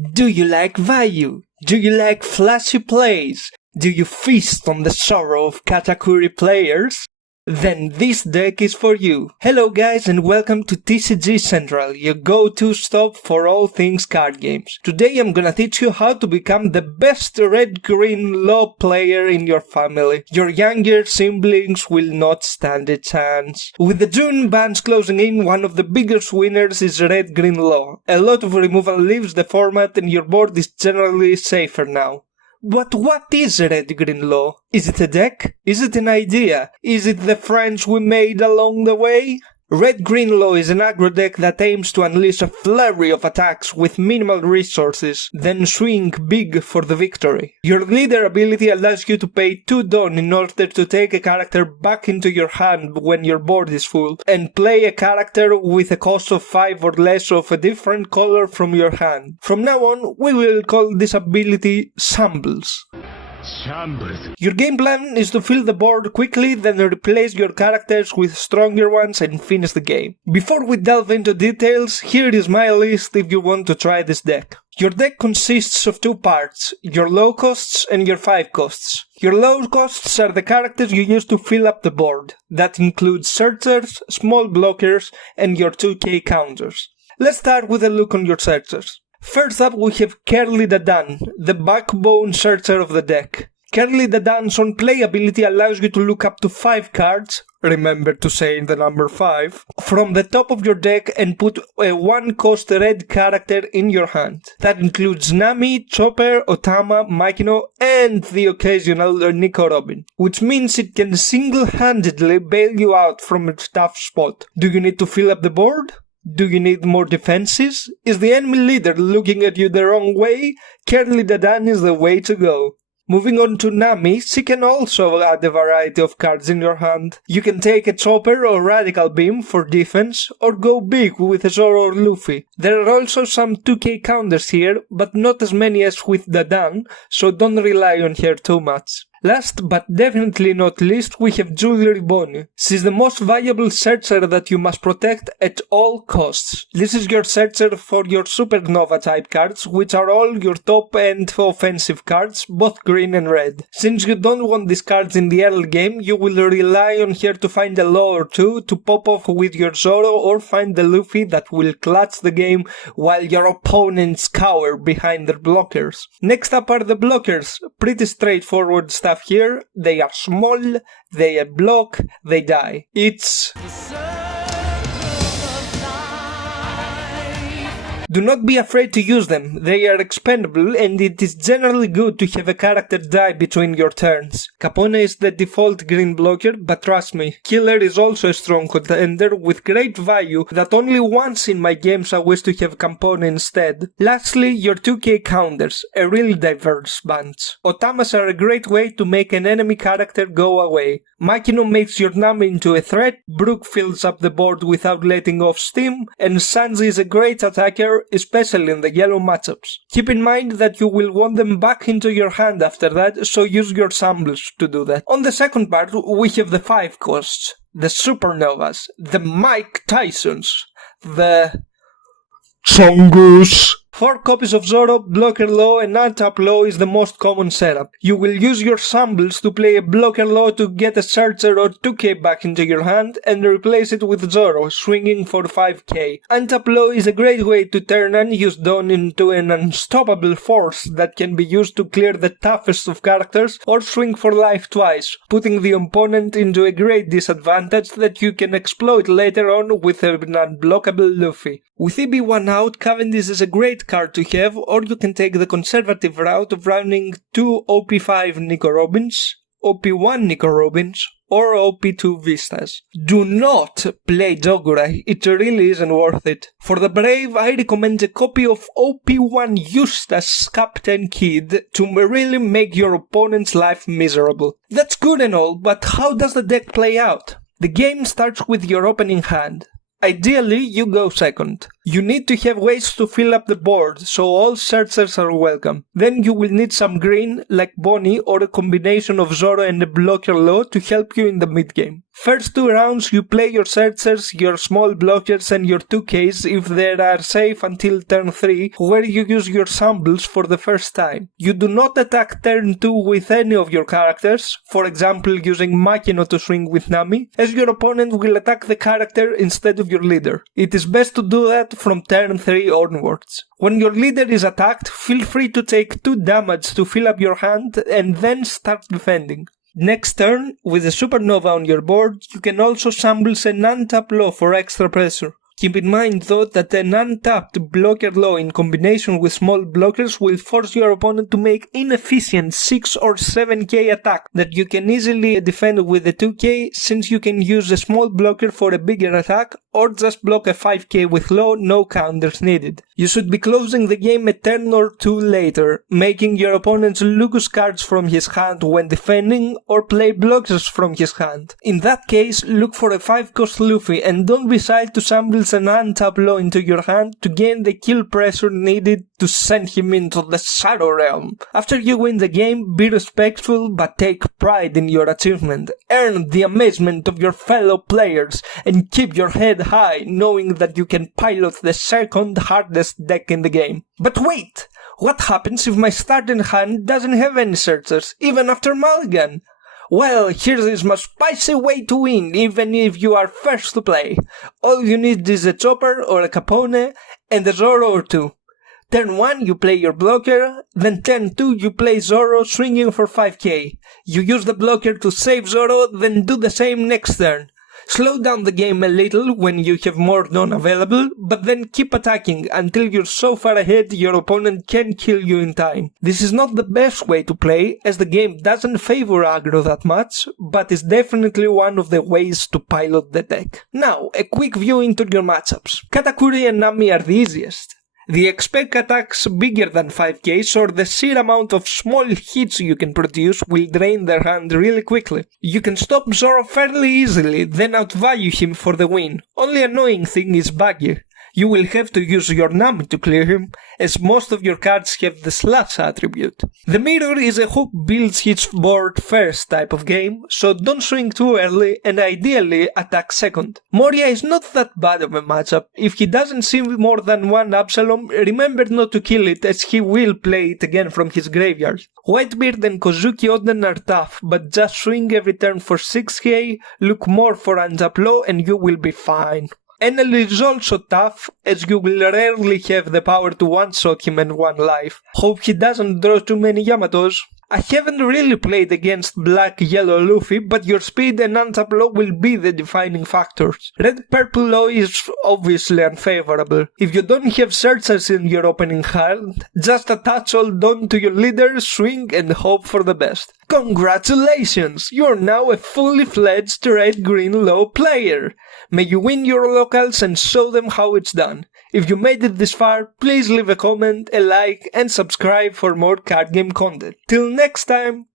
Do you like value? Do you like flashy plays? Do you feast on the sorrow of Katakuri players? Then this deck is for you. Hello guys and welcome to TCG Central, your go-to stop for all things card games. Today I'm gonna teach you how to become the best red-green law player in your family. Your younger siblings will not stand a chance. With the June bans closing in, one of the biggest winners is red-green law. A lot of removal leaves the format and your board is generally safer now. But what is red-green law? Is it a deck? Is it an idea? Is it the friends we made along the way? Red-green law is an aggro deck that aims to unleash a flurry of attacks with minimal resources, then swing big for the victory. Your leader ability allows you to pay 2 Dawn in order to take a character back into your hand when your board is full, and play a character with a cost of 5 or less of a different color from your hand. From now on, we will call this ability Shambles. Your game plan is to fill the board quickly, then replace your characters with stronger ones and finish the game. Before we delve into details, here is my list if you want to try this deck. Your deck consists of 2 parts, your low costs and your 5 costs. Your low costs are the characters you use to fill up the board. That includes searchers, small blockers and your 2k counters. Let's start with a look on your searchers. First up we have Curly Dadan, the backbone searcher of the deck. Curly Dadan's on-play ability allows you to look up to 5 cards, remember to say the number 5, from the top of your deck and put a 1-cost red character in your hand. That includes Nami, Chopper, Otama, Makino and the occasional Nico Robin, which means it can single-handedly bail you out from a tough spot. Do you need to fill up the board? Do you need more defenses? Is the enemy leader looking at you the wrong way? Curly Dadan is the way to go. Moving on to Nami, she can also add a variety of cards in your hand. You can take a Chopper or Radical Beam for defense, or go big with a Zoro or Luffy. There are also some 2k counters here, but not as many as with Dadan, so don't rely on her too much. Last but definitely not least, we have Julie Riboni. She's the most valuable searcher that you must protect at all costs. This is your searcher for your Supernova type cards, which are all your top end offensive cards, both green and red. Since you don't want these cards in the early game, you will rely on her to find a law or 2 to pop off with your Zoro or find the Luffy that will clutch the game while your opponents cower behind their blockers. Next up are the blockers. Pretty straightforward stuff here. They are small, they block, they die. It's... Do not be afraid to use them, they are expendable and it is generally good to have a character die between your turns. Capone is the default green blocker, but trust me, Killer is also a strong contender with great value that only once in my games I wish to have Capone instead. Lastly, your 2k counters, a really diverse bunch. Otamas are a great way to make an enemy character go away. Makino makes your Nami into a threat, Brook fills up the board without letting off steam, and Sanji is a great attacker, especially in the yellow matchups. Keep in mind that you will want them back into your hand after that, so use your Shambles to do that. On the second part, we have the 5 costs. The Supernovas, the Mike Tysons, the... Chongus. 4 copies of Zoro, Blocker Law and Untap Law is the most common setup. You will use your Shambles to play a Blocker Law to get a Searcher or 2k back into your hand and replace it with Zoro, swinging for 5k. Untap Law is a great way to turn unused Dawn into an unstoppable force that can be used to clear the toughest of characters or swing for life twice, putting the opponent into a great disadvantage that you can exploit later on with an unblockable Luffy. With EB1 out, Cavendish is a great card to have, or you can take the conservative route of running 2 OP5 Nico Robins, OP1 Nico Robins, or OP2 Vistas. Do not play Dogurai, it really isn't worth it. For the brave, I recommend a copy of OP1 Eustace Captain Kid to really make your opponent's life miserable. That's good and all, but how does the deck play out? The game starts with your opening hand. Ideally, you go second. You need to have ways to fill up the board, so all searchers are welcome. Then you will need some green, like Bonnie, or a combination of Zoro and a blocker low to help you in the mid-game. First 2 rounds you play your searchers, your small blockers and your 2Ks if they are safe until turn 3, where you use your shambles for the first time. You do not attack turn 2 with any of your characters, for example using Makino to swing with Nami, as your opponent will attack the character instead of your leader. It is best to do that from turn 3 onwards. When your leader is attacked, feel free to take 2 damage to fill up your hand and then start defending. Next turn, with a supernova on your board, you can also shambles an untap low for extra pressure. Keep in mind though that an untapped blocker low in combination with small blockers will force your opponent to make inefficient 6 or 7k attack that you can easily defend with a 2k, since you can use a small blocker for a bigger attack or just block a 5k with low, no counters needed. You should be closing the game a turn or 2 later, making your opponent lose cards from his hand when defending or play blockers from his hand. In that case, look for a 5-cost Luffy and don't be shy to shambles an untap low into your hand to gain the kill pressure needed to send him into the Shadow Realm. After you win the game, be respectful but take pride in your achievement. Earn the amazement of your fellow players and keep your head high, knowing that you can pilot the second hardest deck in the game. But wait! What happens if my starting hand doesn't have any searchers, even after Mulligan? Well, here is my spicy way to win, even if you are first to play. All you need is a Chopper or a Capone and a Zoro or 2. Turn 1 you play your blocker, then turn 2 you play Zoro swinging for 5k. You use the blocker to save Zoro, then do the same next turn. Slow down the game a little when you have more non available, but then keep attacking until you're so far ahead your opponent can kill you in time. This is not the best way to play, as the game doesn't favor aggro that much, but is definitely one of the ways to pilot the deck. Now, a quick view into your matchups. Katakuri and Nami are the easiest. They expect attacks bigger than 5k, so the sheer amount of small hits you can produce will drain their hand really quickly. You can stop Zoro fairly easily, then outvalue him for the win. Only annoying thing is Baggy. You will have to use your Nami to clear him, as most of your cards have the slash attribute. The mirror is a who builds his board first type of game, so don't swing too early and ideally attack second. Moria is not that bad of a matchup. If he doesn't see more than one Absalom, remember not to kill it, as he will play it again from his graveyard. Whitebeard and Kozuki Oden are tough, but just swing every turn for 6k, look more for Anjaplo and you will be fine. Enel is also tough, as you will rarely have the power to one-shot him and one life. Hope he doesn't draw too many Yamatos. I haven't really played against Black-Yellow Luffy, but your speed and untap low will be the defining factors. Red-Purple low is obviously unfavorable. If you don't have searchers in your opening hand, just attach all done to your leader, swing and hope for the best. Congratulations! You're now a fully fledged red-green low player! May you win your locals and show them how it's done. If you made it this far, please leave a comment, a like and subscribe for more card game content. Till next time!